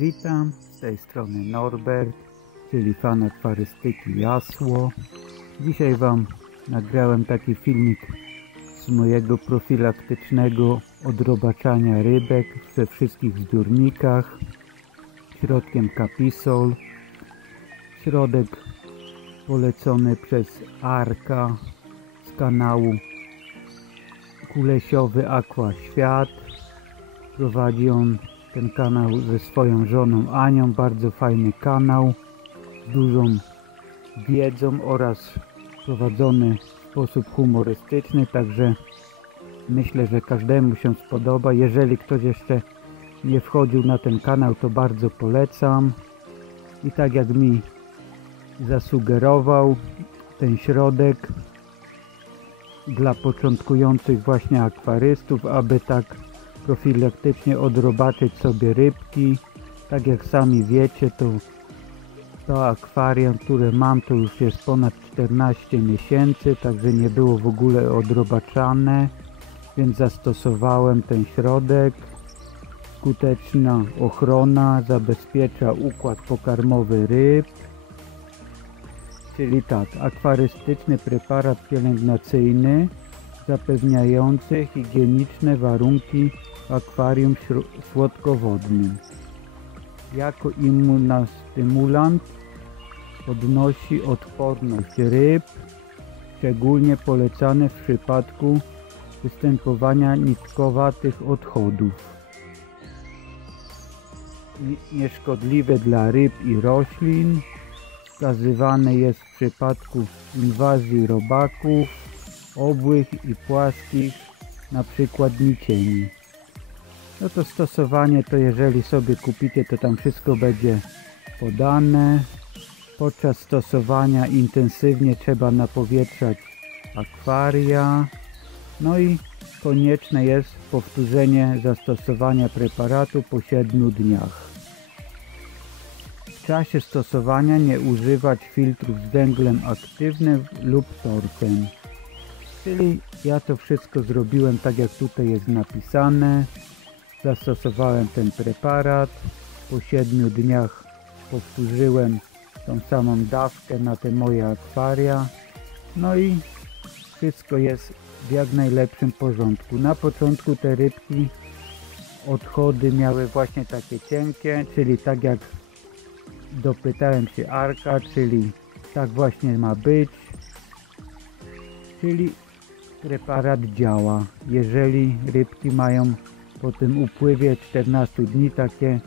Witam, z tej strony Norbert, czyli fan akwarystyki Jasło. Dzisiaj Wam nagrałem taki filmik z mojego profilaktycznego odrobaczania rybek we wszystkich zbiornikach środkiem Capisol. Środek polecony przez Arka z kanału Kulesiowy Aqua Świat. Prowadzi on ten kanał ze swoją żoną Anią. Bardzo fajny kanał z dużą wiedzą oraz prowadzony w sposób humorystyczny, także myślę, że każdemu się spodoba. Jeżeli ktoś jeszcze nie wchodził na ten kanał, to bardzo polecam. I tak jak mi zasugerował ten środek dla początkujących właśnie akwarystów, aby tak profilaktycznie odrobaczyć sobie rybki. Tak jak sami wiecie, to akwarium, które mam, to już jest ponad 14 miesięcy, także nie było w ogóle odrobaczane, więc zastosowałem ten środek. Skuteczna ochrona zabezpiecza układ pokarmowy ryb, czyli tak, akwarystyczny preparat pielęgnacyjny zapewniający higieniczne warunki w akwarium słodkowodnym. Jako immunostymulant podnosi odporność ryb, szczególnie polecane w przypadku występowania nitkowatych odchodów. Nieszkodliwe dla ryb i roślin. Wskazywane jest w przypadku inwazji robaków, obłych i płaskich, na przykład nicieni. No to stosowanie, to jeżeli sobie kupicie, to tam wszystko będzie podane. Podczas stosowania intensywnie trzeba napowietrzać akwaria. No i konieczne jest powtórzenie zastosowania preparatu po 7 dniach. W czasie stosowania nie używać filtrów z węglem aktywnym lub torfem. Czyli ja to wszystko zrobiłem tak jak tutaj jest napisane. Zastosowałem ten preparat. Po 7 dniach powtórzyłem tą samą dawkę na te moje akwaria. No i wszystko jest w jak najlepszym porządku. Na początku te rybki odchody miały właśnie takie cienkie, czyli tak jak dopytałem się Arka, czyli tak właśnie ma być. Czyli preparat działa. Jeżeli rybki mają po tym upływie 14 dni takie,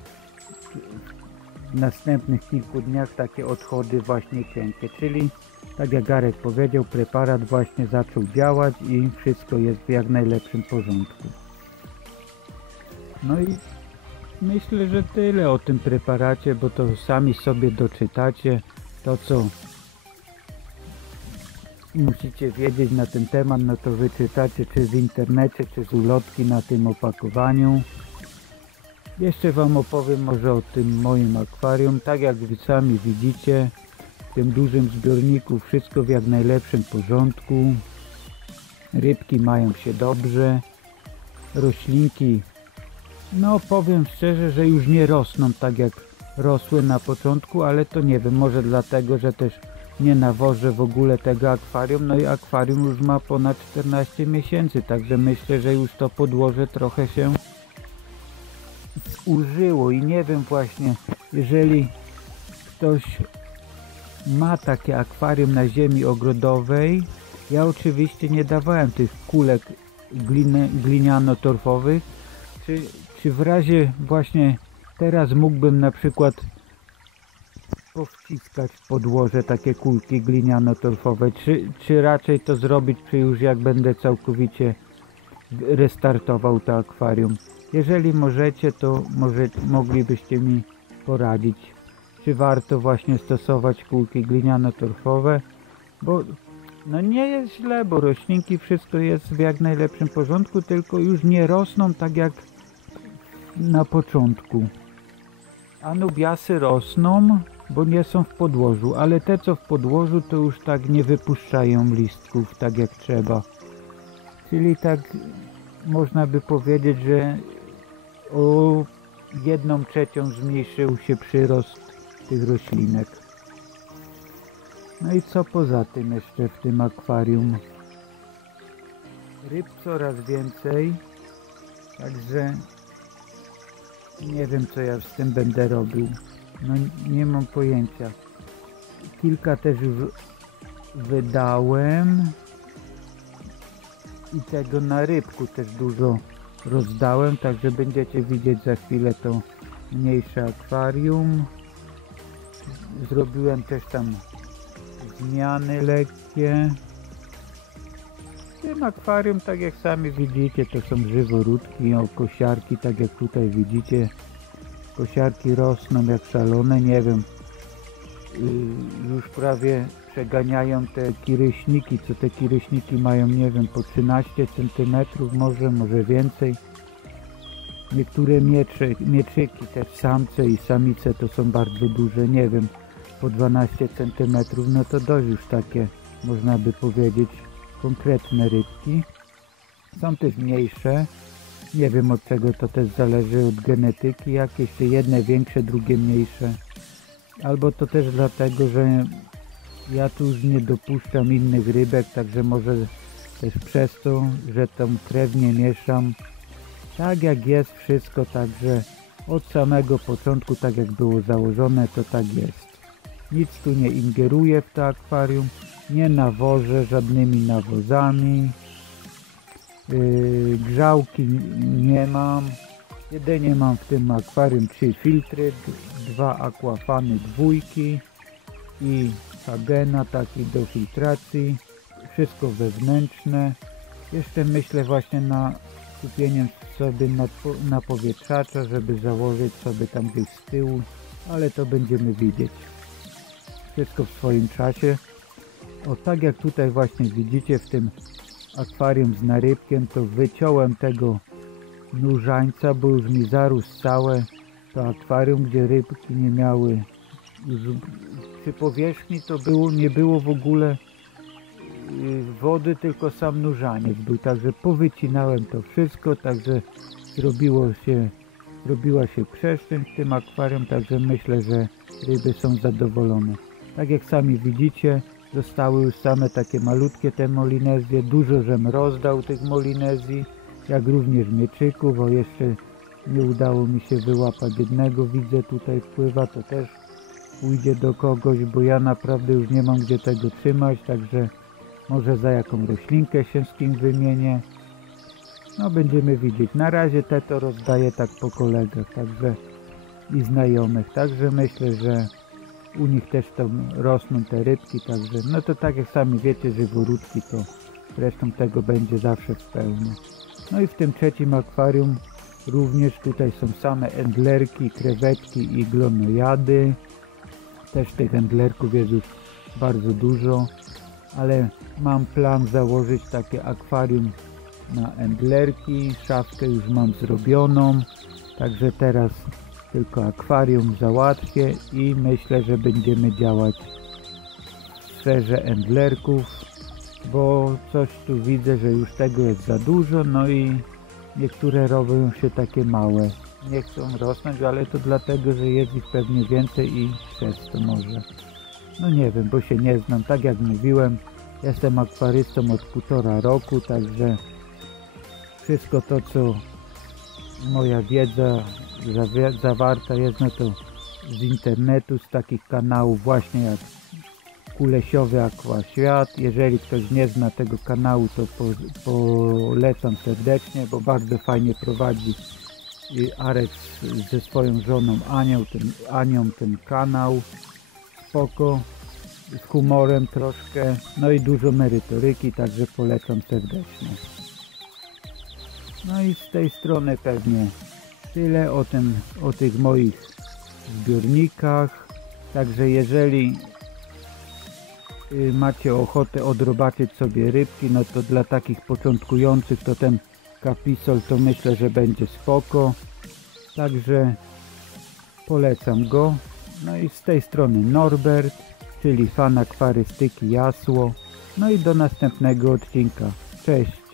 w następnych kilku dniach takie odchody właśnie cienkie, czyli tak jak Arek powiedział, preparat właśnie zaczął działać i wszystko jest w jak najlepszym porządku. No i myślę, że tyle o tym preparacie, bo to sami sobie doczytacie to, co musicie wiedzieć na ten temat, no to wyczytacie czy w internecie, czy z ulotki na tym opakowaniu. Jeszcze Wam opowiem może o tym moim akwarium. Tak jak Wy sami widzicie, w tym dużym zbiorniku wszystko w jak najlepszym porządku. Rybki mają się dobrze. Roślinki, no powiem szczerze, że już nie rosną tak jak rosły na początku, ale to nie wiem, może dlatego, że też nie nawożę w ogóle tego akwarium. No i akwarium już ma ponad 14 miesięcy, także myślę, że już to podłoże trochę się zużyło i nie wiem właśnie, jeżeli ktoś ma takie akwarium na ziemi ogrodowej, ja oczywiście nie dawałem tych kulek gliniano-torfowych, czy w razie właśnie teraz mógłbym na przykład powciskać w podłoże takie kulki gliniano-torfowe, czy raczej to zrobić już jak będę całkowicie restartował to akwarium. Jeżeli możecie, to moglibyście mi poradzić, czy warto właśnie stosować kulki gliniano-torfowe, bo no nie jest źle, bo roślinki, wszystko jest w jak najlepszym porządku, tylko już nie rosną tak jak na początku. Anubiasy rosną, bo nie są w podłożu, ale te co w podłożu to już tak nie wypuszczają listków tak jak trzeba. Czyli tak można by powiedzieć, że o 1/3 zmniejszył się przyrost tych roślinek. No i co poza tym jeszcze w tym akwarium? Ryb coraz więcej, także nie wiem, co ja z tym będę robił. No nie mam pojęcia. Kilka też już wydałem i tego na rybku też dużo rozdałem, także będziecie widzieć za chwilę to mniejsze akwarium. Zrobiłem też tam zmiany lekkie. W tym akwarium, tak jak sami widzicie, to są żyworódki, kosiarki, tak jak tutaj widzicie. Kosiarki rosną jak szalone, nie wiem, już prawie przeganiają te kiryśniki, co te kiryśniki mają, nie wiem, po 13 cm, może więcej. Niektóre mieczyki, te samce i samice to są bardzo duże, nie wiem, po 12 cm, no to dość już takie, można by powiedzieć, konkretne rybki. Są też mniejsze, nie wiem od czego to też zależy, od genetyki, jakieś jedne większe, drugie mniejsze. Albo to też dlatego, że ja tu już nie dopuszczam innych rybek, także może też przez to, że tą krew nie mieszam. Tak jak jest wszystko, także od samego początku, tak jak było założone, to tak jest. Nic tu nie ingeruję w to akwarium, nie nawożę żadnymi nawozami. Grzałki nie mam. Jedynie mam w tym akwarium 3 filtry, 2 aquafany dwójki i Hagena taki do filtracji. Wszystko wewnętrzne. Jeszcze myślę właśnie na kupieniem sobie napowietrzacza, żeby założyć sobie tam gdzieś z tyłu, ale to będziemy widzieć. Wszystko w swoim czasie. O, tak jak tutaj właśnie widzicie w tym akwarium z narybkiem, to wyciąłem tego nurzańca, bo już mi zarósł całe to akwarium, gdzie rybki nie miały. Już przy powierzchni to nie było w ogóle wody, tylko sam nurzaniec był, także powycinałem to wszystko, także zrobiła się przestrzeń w tym akwarium, także myślę, że ryby są zadowolone. Tak jak sami widzicie, zostały już same takie malutkie te molinezje, dużo żem rozdał tych molinezji, jak również mieczyków, bo jeszcze nie udało mi się wyłapać jednego, widzę tutaj wpływa, to też pójdzie do kogoś, bo ja naprawdę już nie mam gdzie tego trzymać, także może za jaką roślinkę się z kim wymienię. No będziemy widzieć. Na razie te to rozdaję tak po kolegach, także i znajomych, także myślę, że u nich też tam rosną te rybki, także no to tak jak sami wiecie, żyworódki to zresztą tego będzie zawsze w pełni. No i w tym trzecim akwarium również tutaj są same endlerki, krewetki i glonojady. Też tych endlerków jest już bardzo dużo, ale mam plan założyć takie akwarium na endlerki. Szafkę już mam zrobioną, także teraz tylko akwarium załatwię i myślę, że będziemy działać w sferze endlerków, bo coś tu widzę, że już tego jest za dużo, no i niektóre robią się takie małe, nie chcą rosnąć, ale to dlatego, że jest ich pewnie więcej i przez to może. No nie wiem, bo się nie znam, tak jak mówiłem, jestem akwarystą od 1,5 roku, także wszystko to, co moja wiedza zawarta jest, no to z internetu, z takich kanałów właśnie jak Kulesiowy Aquaświat. Jeżeli ktoś nie zna tego kanału, to polecam serdecznie, bo bardzo fajnie prowadzi Arek ze swoją żoną Anią ten kanał. Spoko, z humorem troszkę, no i dużo merytoryki, także polecam serdecznie. No i z tej strony pewnie tyle o tych moich zbiornikach. Także jeżeli macie ochotę odrobaczyć sobie rybki, no to dla takich początkujących to ten Kapisol to myślę, że będzie spoko. Także polecam go. No i z tej strony Norbert, czyli fan akwarystyki Jasło. No i do następnego odcinka. Cześć!